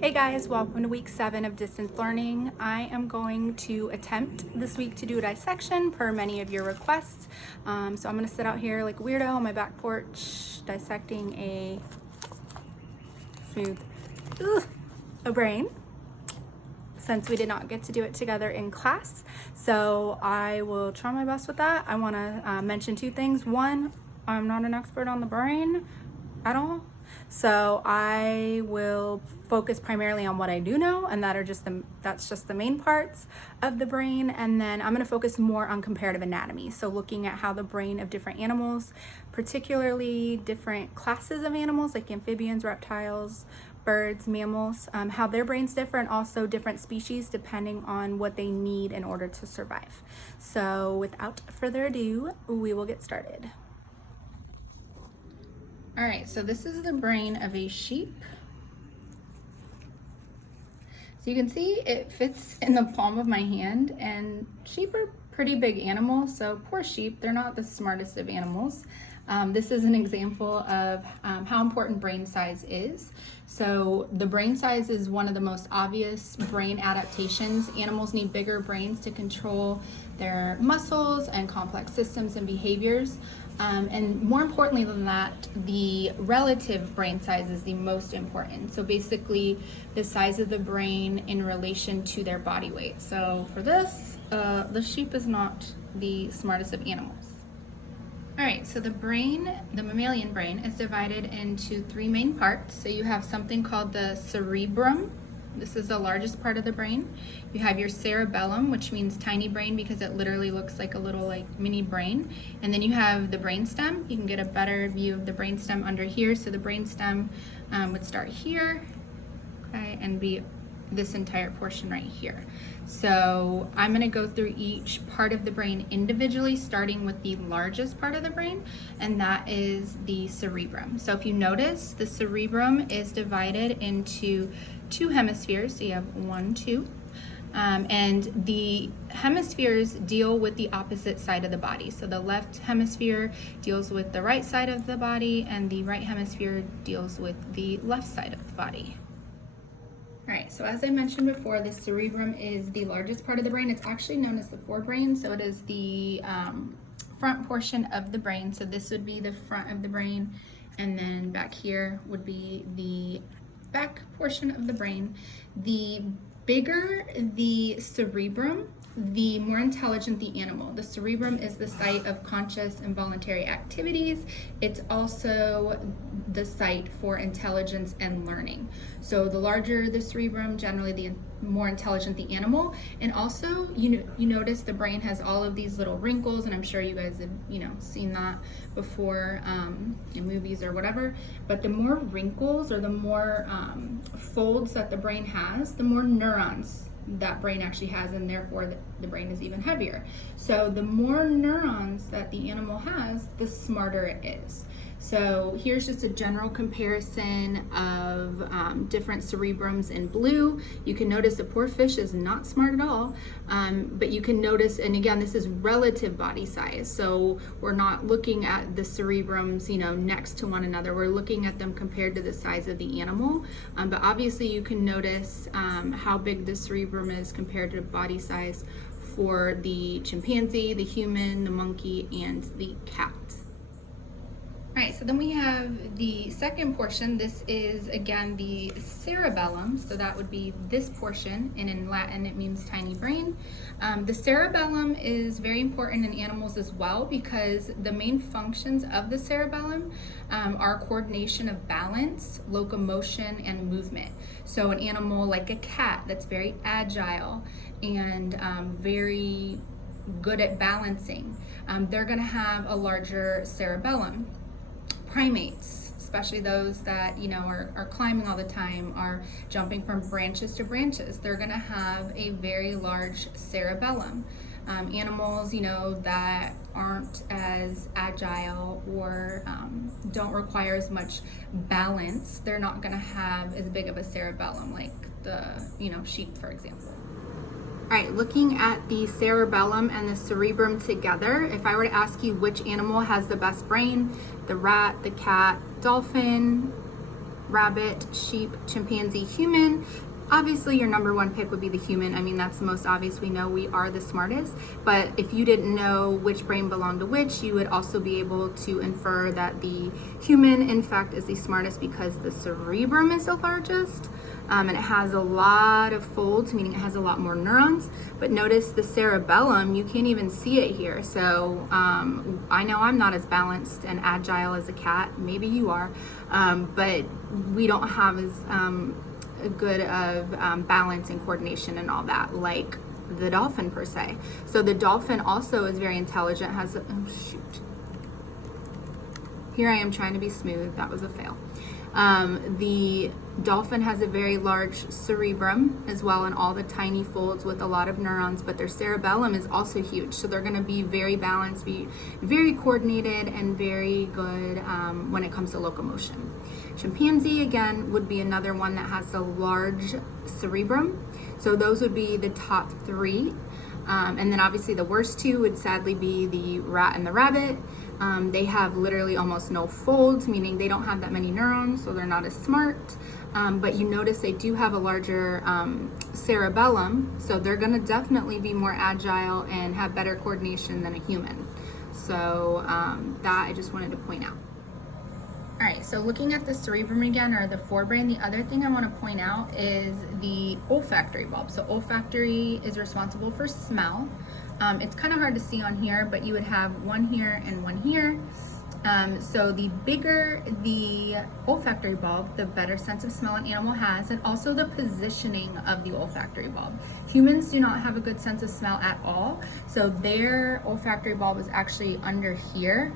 Hey guys, welcome to week 7 of distance learning. I am going to attempt this week to do a dissection per many of your requests. So I'm going to sit out here like a weirdo on my back porch dissecting a brain, since we did not get to do it together in class. So I will try my best with that. I want to mention two things. One, I'm not an expert on the brain at all. So I will focus primarily on what I do know, and that's just the main parts of the brain. And then I'm going to focus more on comparative anatomy. So looking at how the brain of different animals, particularly different classes of animals like amphibians, reptiles, birds, mammals, how their brains differ, and also different species depending on what they need in order to survive. So without further ado, we will get started. All right, so this is the brain of a sheep. So you can see it fits in the palm of my hand, and sheep are pretty big animals, so poor sheep, they're not the smartest of animals. This is an example of how important brain size is. So the brain size is one of the most obvious brain adaptations. Animals need bigger brains to control their muscles and complex systems and behaviors. And more importantly than that, the relative brain size is the most important. So basically the size of the brain in relation to their body weight. So for this, the sheep is not the smartest of animals. All right, so the mammalian brain is divided into three main parts. So you have something called the cerebrum. This is the largest part of the brain. You have your cerebellum, which means tiny brain because it literally looks like a little mini brain. And then you have the brainstem. You can get a better view of the brainstem under here. So the brainstem would start here, okay, and be this entire portion right here. So I'm going to go through each part of the brain individually, starting with the largest part of the brain, and that is the cerebrum. So if you notice, the cerebrum is divided into two hemispheres. So you have 1, 2. And the hemispheres deal with the opposite side of the body. So the left hemisphere deals with the right side of the body, and the right hemisphere deals with the left side of the body. All right, so as I mentioned before, the cerebrum is the largest part of the brain. It's actually known as the forebrain, so it is the front portion of the brain. So this would be the front of the brain, and then back here would be the back portion of the brain. The bigger the cerebrum, the more intelligent the animal. The cerebrum is the site of conscious and voluntary activities. It's also the site for intelligence and learning. So the larger the cerebrum, generally the more intelligent the animal. And also, you notice the brain has all of these little wrinkles, and I'm sure you guys have seen that before in movies or whatever. But the more wrinkles or the more folds that the brain has, the more neurons that brain actually has, and therefore the brain is even heavier. So the more neurons that the animal has, the smarter it is. So here's just a general comparison of different cerebrums in blue. You can notice the poor fish is not smart at all, but you can notice, and again, this is relative body size. So we're not looking at the cerebrums, next to one another. We're looking at them compared to the size of the animal. But obviously you can notice how big the cerebrum is compared to body size for the chimpanzee, the human, the monkey, and the cat. All right, so then we have the second portion. This is, again, the cerebellum. So that would be this portion, and in Latin it means tiny brain. The cerebellum is very important in animals as well, because the main functions of the cerebellum are coordination of balance, locomotion, and movement. So an animal like a cat that's very agile and very good at balancing, they're going to have a larger cerebellum. Primates, especially those that are climbing all the time, are jumping from branches to branches, they're going to have a very large cerebellum. Animals that aren't as agile or don't require as much balance, they're not going to have as big of a cerebellum like the sheep, for example. All right, looking at the cerebellum and the cerebrum together, if I were to ask you which animal has the best brain, the rat, the cat, dolphin, rabbit, sheep, chimpanzee, human. Obviously, your number one pick would be the human. I mean, that's the most obvious. We know we are the smartest. But if you didn't know which brain belonged to which, you would also be able to infer that the human, in fact, is the smartest because the cerebrum is the largest. And it has a lot of folds, meaning it has a lot more neurons. But notice the cerebellum, you can't even see it here. So I know I'm not as balanced and agile as a cat. Maybe you are. But we don't have as good of balance and coordination and all that like the dolphin per se. So the dolphin also is very intelligent, has a, oh shoot, here I am trying to be smooth, that was a fail. The dolphin has a very large cerebrum as well, and all the tiny folds with a lot of neurons, but their cerebellum is also huge. So they're going to be very balanced, be very coordinated, and very good when it comes to locomotion. Chimpanzee, again, would be another one that has a large cerebrum. So those would be the top three. And then obviously the worst two would sadly be the rat and the rabbit. They have literally almost no folds, meaning they don't have that many neurons, so they're not as smart. But you notice they do have a larger cerebellum, so they're gonna definitely be more agile and have better coordination than a human. So that I just wanted to point out. All right, so looking at the cerebrum again, or the forebrain, the other thing I want to point out is the olfactory bulb. So olfactory is responsible for smell. It's kind of hard to see on here, but you would have one here and one here. So the bigger the olfactory bulb, the better sense of smell an animal has, and also the positioning of the olfactory bulb. Humans do not have a good sense of smell at all, so their olfactory bulb is actually under here.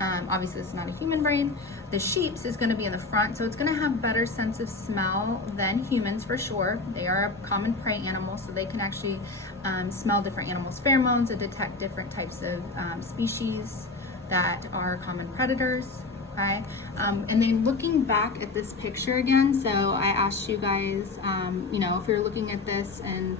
Obviously it's not a human brain. The sheep's is going to be in the front, so it's going to have better sense of smell than humans for sure. They are a common prey animal, so they can actually smell different animals' pheromones and detect different types of species that are common predators. Okay, and then looking back at this picture again, so I asked you guys, you know, if you're looking at this and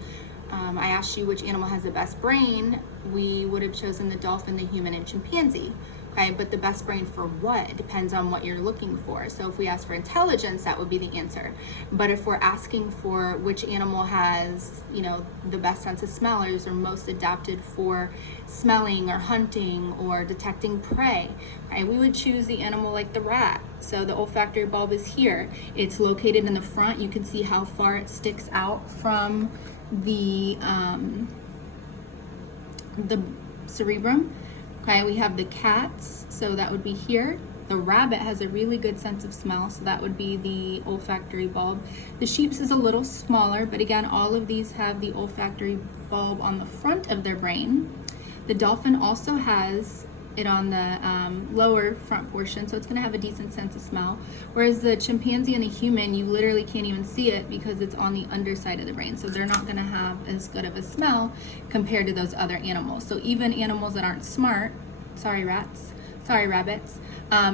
I asked you which animal has the best brain, we would have chosen the dolphin, the human, and chimpanzee. Okay, but the best brain for what? It depends on what you're looking for. So if we ask for intelligence, that would be the answer. But if we're asking for which animal has, you know, the best sense of smell, or is most adapted for smelling or hunting or detecting prey, okay, we would choose the animal like the rat. So the olfactory bulb is here. It's located in the front. You can see how far it sticks out from the cerebrum. Okay, we have the cats, so that would be here. The rabbit has a really good sense of smell, so that would be the olfactory bulb. The sheep's is a little smaller, but again, all of these have the olfactory bulb on the front of their brain. The dolphin also has it on the lower front portion, so it's going to have a decent sense of smell. Whereas the chimpanzee and the human, you literally can't even see it because it's on the underside of the brain, so they're not going to have as good of a smell compared to those other animals. So even animals that aren't smart, sorry rats, sorry rabbits,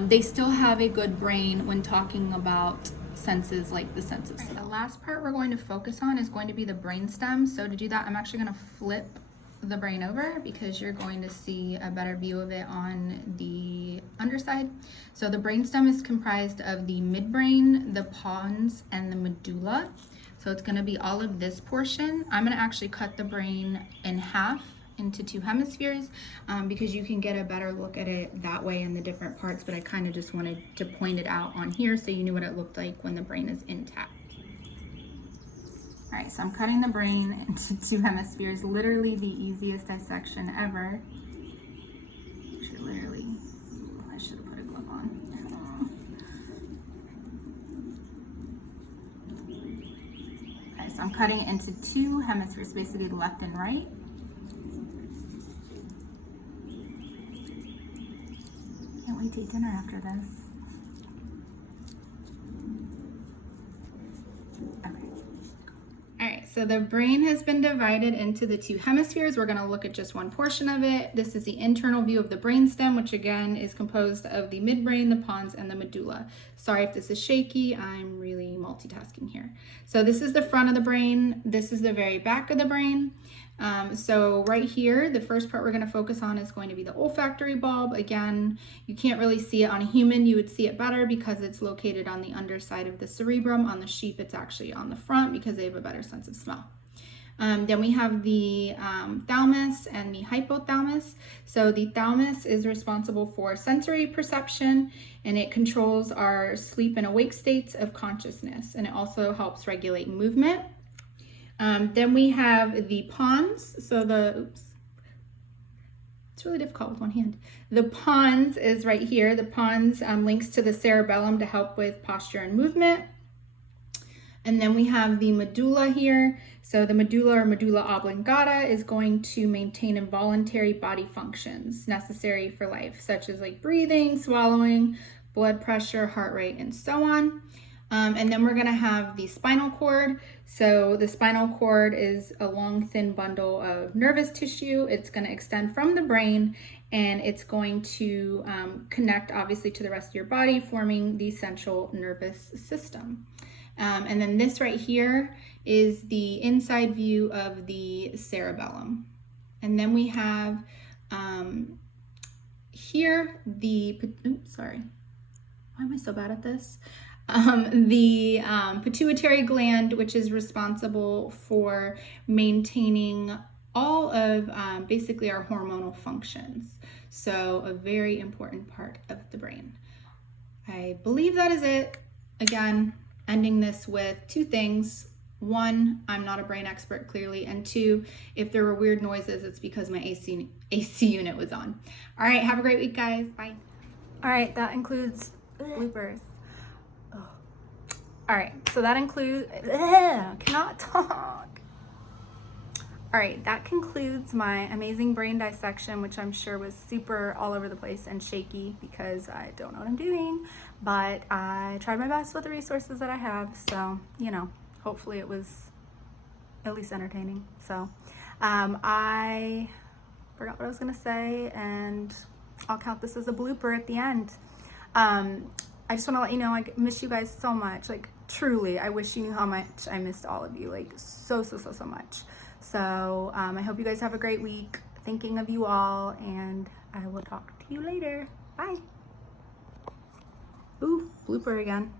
they still have a good brain when talking about senses like the sense of smell. The last part we're going to focus on is going to be the brainstem. So to do that, I'm actually going to flip the brain over because you're going to see a better view of it on the underside. So the brainstem is comprised of the midbrain, the pons, and the medulla. So it's going to be all of this portion. I'm going to actually cut the brain in half into two hemispheres because you can get a better look at it that way in the different parts, but I kind of just wanted to point it out on here so you knew what it looked like when the brain is intact. All right, so I'm cutting the brain into two hemispheres, literally the easiest dissection ever. Actually, literally, I should have put a glove on. Okay, so I'm cutting it into two hemispheres, basically left and right. Can't wait to eat dinner after this. So the brain has been divided into the two hemispheres. We're going to look at just one portion of it. This is the internal view of the brainstem, which again is composed of the midbrain, the pons, and the medulla. Sorry if this is shaky. I'm really multitasking. multitasking here. So this is the front of the brain. This is the very back of the brain. So right here, the first part we're going to focus on is going to be the olfactory bulb. Again, you can't really see it on a human. You would see it better because it's located on the underside of the cerebrum. On the sheep, it's actually on the front because they have a better sense of smell. Then we have the thalamus and the hypothalamus. So the thalamus is responsible for sensory perception, and it controls our sleep and awake states of consciousness, and it also helps regulate movement. Then we have the pons. So it's really difficult with one hand. The pons is right here. The pons links to the cerebellum to help with posture and movement. And then we have the medulla here. So the medulla or medulla oblongata is going to maintain involuntary body functions necessary for life, such as like breathing, swallowing, blood pressure, heart rate, and so on. And then we're going to have the spinal cord. So the spinal cord is a long, thin bundle of nervous tissue. It's going to extend from the brain, and it's going to connect obviously to the rest of your body, forming the central nervous system. And then this right here is the inside view of the cerebellum. And then we have here the, sorry, why am I so bad at this? The pituitary gland, which is responsible for maintaining all of basically our hormonal functions. So a very important part of the brain. I believe that is it. Again, ending this with two things. One, I'm not a brain expert clearly, and two, if there were weird noises, it's because my AC unit was on. All right, have a great week, guys. Bye. All right, that includes bloopers. Oh. All right, so that includes, cannot talk. All right, that concludes my amazing brain dissection, which I'm sure was super all over the place and shaky because I don't know what I'm doing, but I tried my best with the resources that I have. So, you know, hopefully it was at least entertaining. So I forgot what I was gonna say, and I'll count this as a blooper at the end. I just wanna let you know, I miss you guys so much. Like, truly, I wish you knew how much I missed all of you, like so much. So I hope you guys have a great week. Thinking of you all, and I will talk to you later. Bye. Ooh, blooper again.